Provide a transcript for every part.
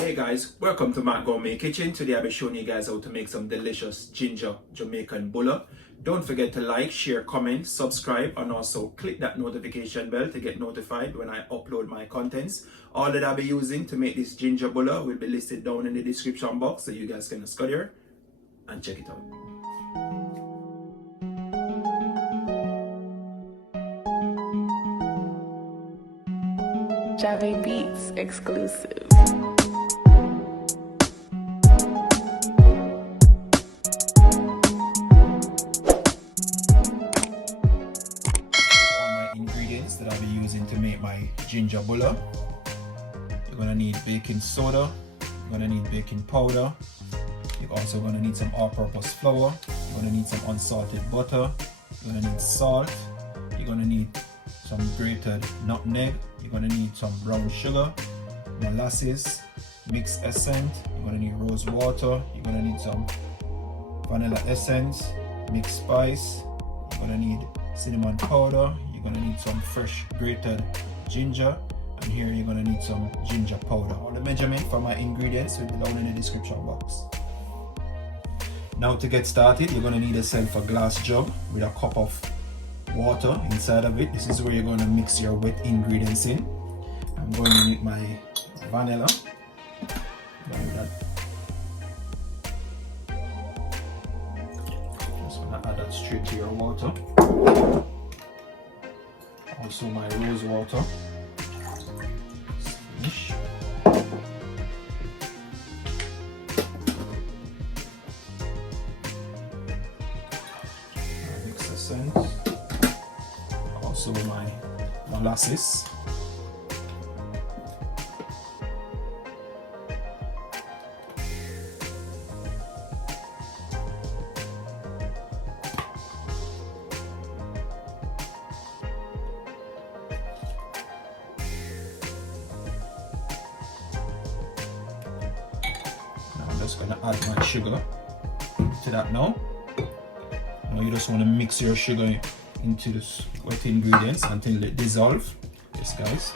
Hey guys, welcome to my Gourmet Kitchen. Today I'll be showing you guys how to make some delicious ginger Jamaican Bulla. Don't forget to like, share, comment, subscribe, and also click that notification bell to get notified when I upload my contents. All that I'll be using to make this ginger Bulla will be listed down in the description box, so you guys can study her and check it out. Jave Beats exclusive. All my ingredients that I'll be using to make my ginger Bulla. You're gonna need baking soda, you're gonna need baking powder, you're also gonna need some all-purpose flour, you're gonna need some unsalted butter, you're gonna need salt, you're gonna need some grated nutmeg, you're gonna need some brown sugar, molasses, mix essence, you're gonna need rose water, you're gonna need some vanilla essence, mixed spice, you're gonna need cinnamon powder, you're gonna need some fresh grated ginger, and here you're gonna need some ginger powder. All the measurement for my ingredients will be down in the description box. Now to get started, you're gonna need yourself a glass jug with a cup of water inside of it. This is where you're going to mix your wet ingredients in. I'm going to need my vanilla. Just going to add that straight to your water. Also my rose water. Finish. Mix essence. Also my molasses, now I'm just going to add my sugar to that now. Now you just want to mix your sugar into the wet ingredients until they dissolve. Yes guys.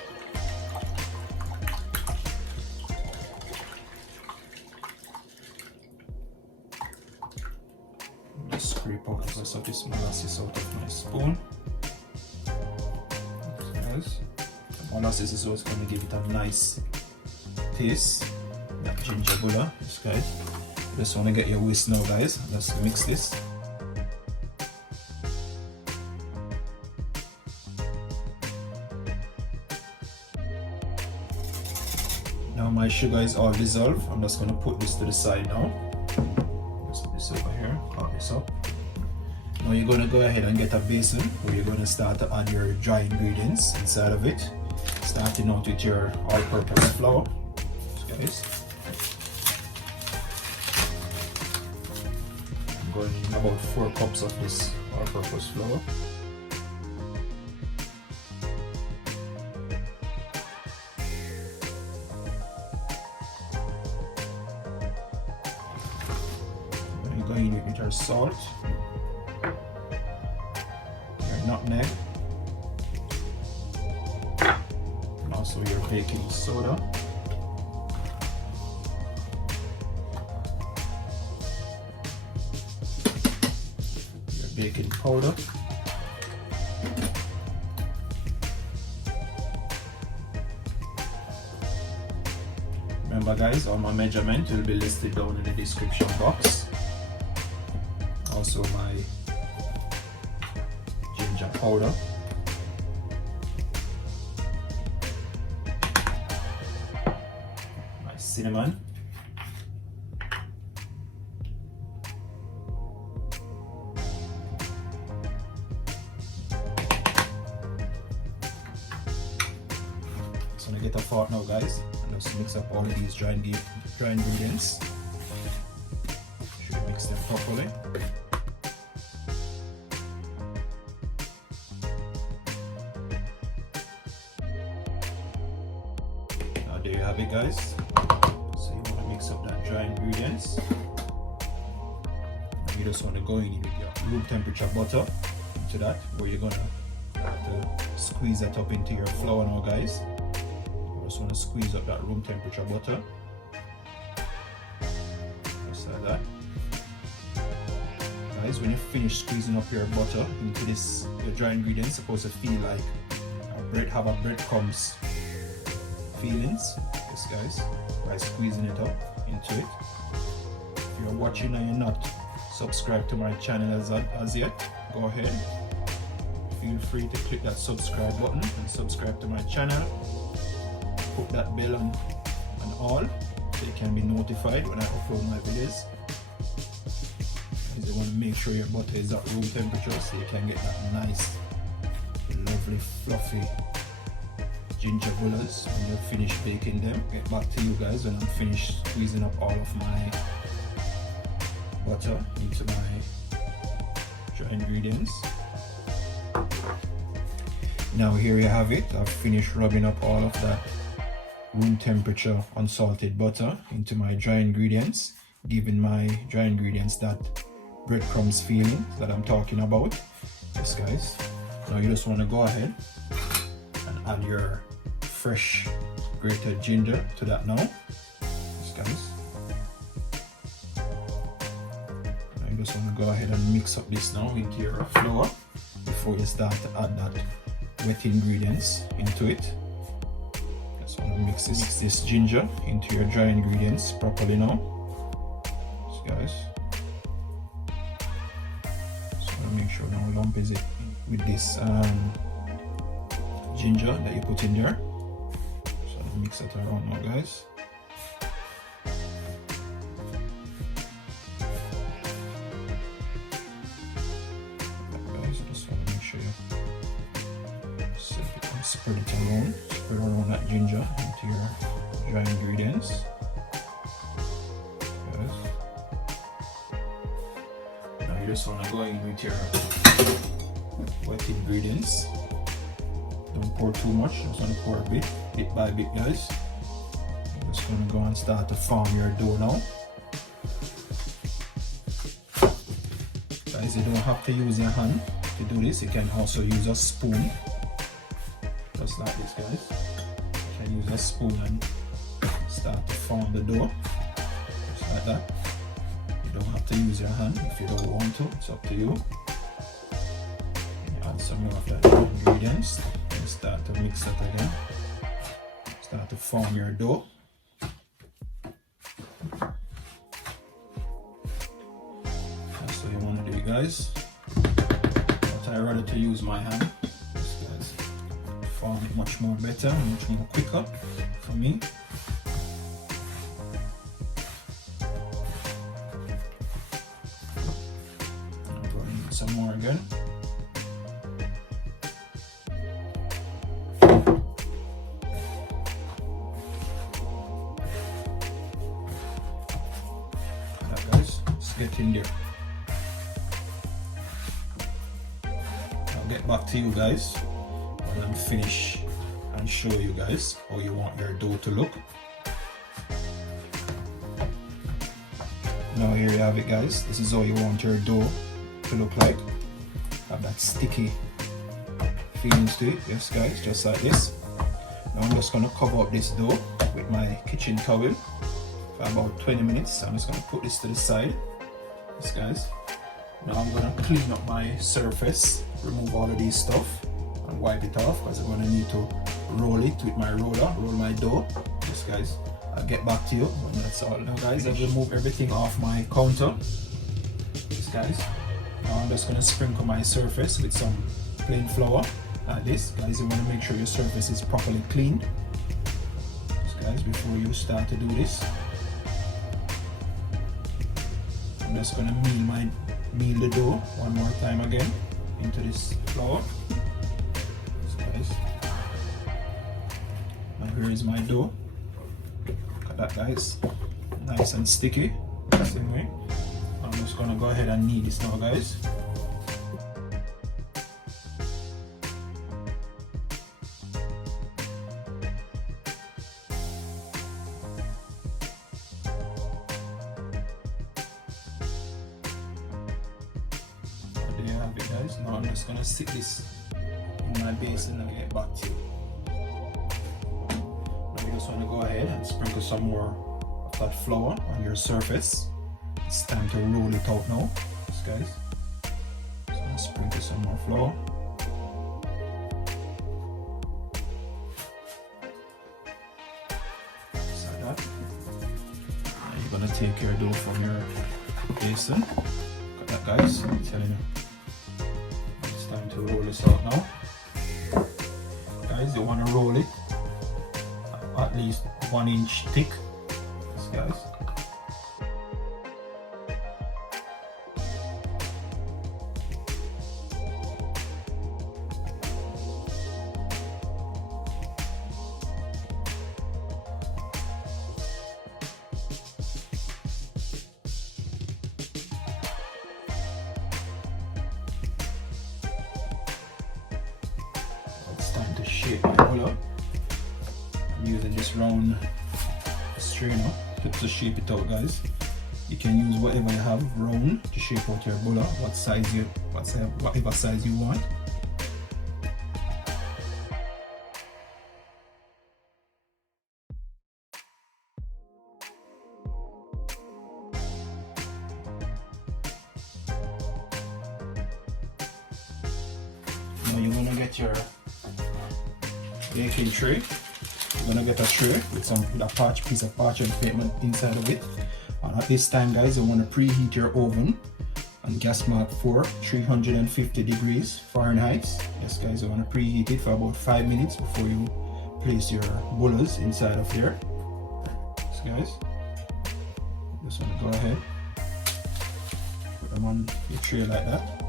Just scrape out the rest of this molasses out of my spoon. Yes, guys. The molasses is always going to give it a nice taste. That ginger Bulla. Yes guys. Just want to get your whisk now guys. Let's mix this. Now my sugar is all dissolved. I'm just going to put this to the side now. Let's put this over here, cut this up. Now you're going to go ahead and get a basin where you're going to start to add your dry ingredients inside of it. Starting out with your all-purpose flour, guys. I'm going in about 4 cups of this all-purpose flour. Going in with your salt, your nutmeg, and also your baking soda, your baking powder, remember guys, all my measurement will be listed down in the description box. Also my ginger powder, my cinnamon, so I'm gonna get a fork now guys and just mix up all of these dry ingredients. Should mix them properly. There you have it guys. So you want to mix up that dry ingredients. And you just want to go in with your room temperature butter into that, where you're gonna have to squeeze that up into your flour now guys. You just want to squeeze up that room temperature butter. just like that. Guys, when you finish squeezing up your butter into this, your dry ingredients supposed to feel like have a breadcrumbs feelings. Yes guys, by squeezing it up into it. If you're watching and you're not subscribed to my channel as yet, go ahead, feel free to click that subscribe button and subscribe to my channel. Put that bell on all so you can be notified when I upload my videos. You want to make sure your butter is at room temperature so you can get that nice, lovely, fluffy ginger bullas when you're finished baking them. Get back to you guys when I'm finished squeezing up all of my butter into my dry ingredients. Now here you have it. I've finished rubbing up all of that room temperature unsalted butter into my dry ingredients, giving my dry ingredients that breadcrumbs feeling that I'm talking about. Yes guys, now you just want to go ahead and add your fresh grated ginger to that now. Yes guys, now you just want to go ahead and mix up this now into your flour before you start to add that wet ingredients into it. Just want to mix this ginger into your dry ingredients properly now. Yes guys, make sure no lump is it with this ginger that you put in there. So mix it around now guys. Guys, I just want to make sure you spread it around. Spread around that ginger into your dry ingredients. You just want to go in with your wet ingredients. Don't pour too much, just want to pour a bit by bit guys. You're just going to go and start to form your dough now. Guys, you don't have to use your hand to do this, you can also use a spoon. Just like this guys. You can use a spoon and start to form the dough. Just like that. You don't have to use your hand if you don't want to, it's up to you. Add some more of that ingredients and start to mix it again. Start to form your dough. That's what you want to do guys. But I rather to use my hand. This guys form it much more better, much more quicker for me. Some more again. That guys, let's get in there. I'll get back to you guys when I'm finished and show you guys how you want your dough to look. Now here you have it guys, this is how you want your dough to look like. Have that sticky feelings to it. Yes guys, just like this. Now I'm just going to cover up this dough with my kitchen towel for about 20 minutes. I'm just going to put this to the side. Yes guys. Now I'm going to clean up my surface, remove all of these stuff and wipe it off because I'm going to need to roll it with my roller, roll my dough. Yes guys, I'll get back to you when that's all. Now guys, I've removed everything off my counter. Yes guys. Now I'm just going to sprinkle my surface with some plain flour like this. Guys, you want to make sure your surface is properly cleaned. So guys, before you start to do this, I'm just going to meal the dough one more time again into this flour. So guys, now here is my dough. Look at that guys, nice and sticky. Same way. I'm just going to go ahead and knead this now guys. There you have it guys. Now I'm just going to stick this in my basin and get back to you. Now you just want to go ahead and sprinkle some more of that flour on your surface. It's time to roll it out now, yes, guys. So I'm gonna sprinkle some more flour. Just like that. Now you're gonna take your dough from your basin. Look at that, guys. I'm telling you. It's time to roll this out now. Guys, you want to roll it at least 1 inch thick. Yes, guys. It's time to shape my bulla. I'm using this round strainer to shape it out, guys. You can use whatever you have round to shape out your bulla, whatever size you want. Now you're gonna get your baking tray. You're gonna get a tray with a piece of parchment paper inside of it. And at this time, guys, you want to preheat your oven on gas mark 4, 350 degrees Fahrenheit. Yes, guys, you want to preheat it for about 5 minutes before you place your bullas inside of there. Yes, guys, just want to go ahead, put them on your tray like that.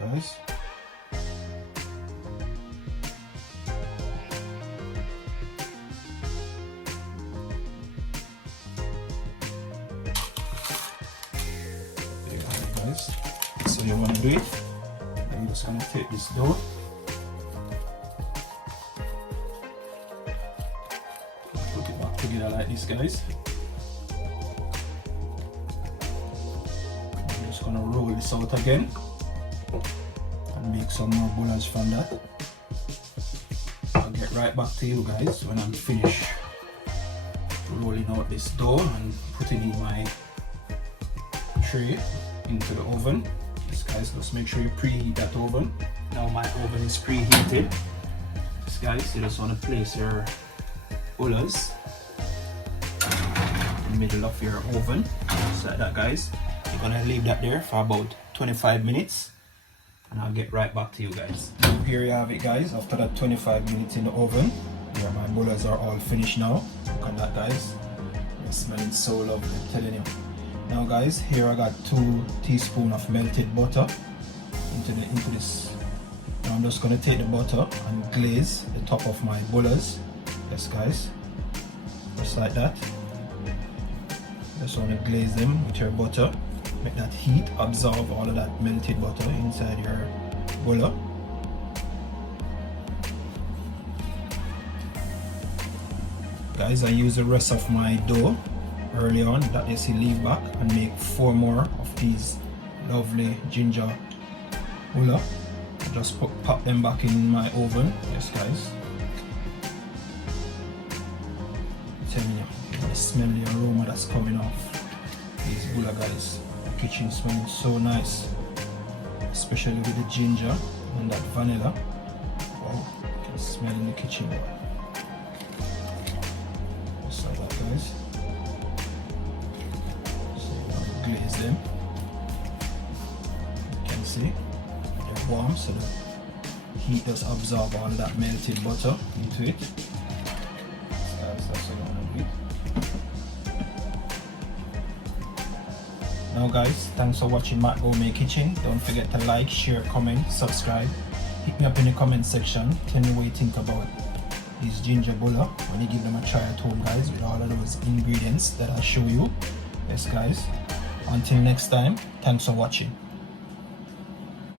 Guys, there you have it, guys. So you want to do it, and you're just going to take this dough, put it back together like this, guys. I'm just going to roll this out again and make some more bullas from that. I'll get right back to you guys when I'm finished rolling out this dough and putting in my tray into the oven. Yes, guys, just make sure you preheat that oven. Now my oven is preheated. Yes, guys, you just want to place your bullas in the middle of your oven, just like that, guys. You're gonna leave that there for about 25 minutes. And I'll get right back to you guys. So here you have it, guys. After that 25 minutes in the oven, here my bullas are all finished now. Look at that, guys. They're smelling so lovely, I'm telling you. Now, guys, here I got 2 teaspoons of melted butter into this. Now I'm just gonna take the butter and glaze the top of my bullas. Yes, guys, just like that. Just want to glaze them with your butter. Make that heat absorb all of that melted butter inside your bulla. Guys, I use the rest of my dough early on that you see leave back and make 4 more of these lovely ginger bulla. Just pop them back in my oven. Yes, guys. I'm telling you, the smelly aroma that's coming off these bulla, guys. Kitchen smelling so nice, especially with the ginger and that vanilla. Wow, you can smell in the kitchen. Just like that, guys. So you want to glaze them. You can see they're warm, so the heat does absorb all that melted butter into it. So that's what you want to do. Now, guys, thanks for watching Matt Gourmet Kitchen. Don't forget to like, share, comment, subscribe. Hit me up in the comment section. Tell me what you think about these ginger bulla when you give them a try at home, guys, with all of those ingredients that I show you. Yes, guys. Until next time, thanks for watching.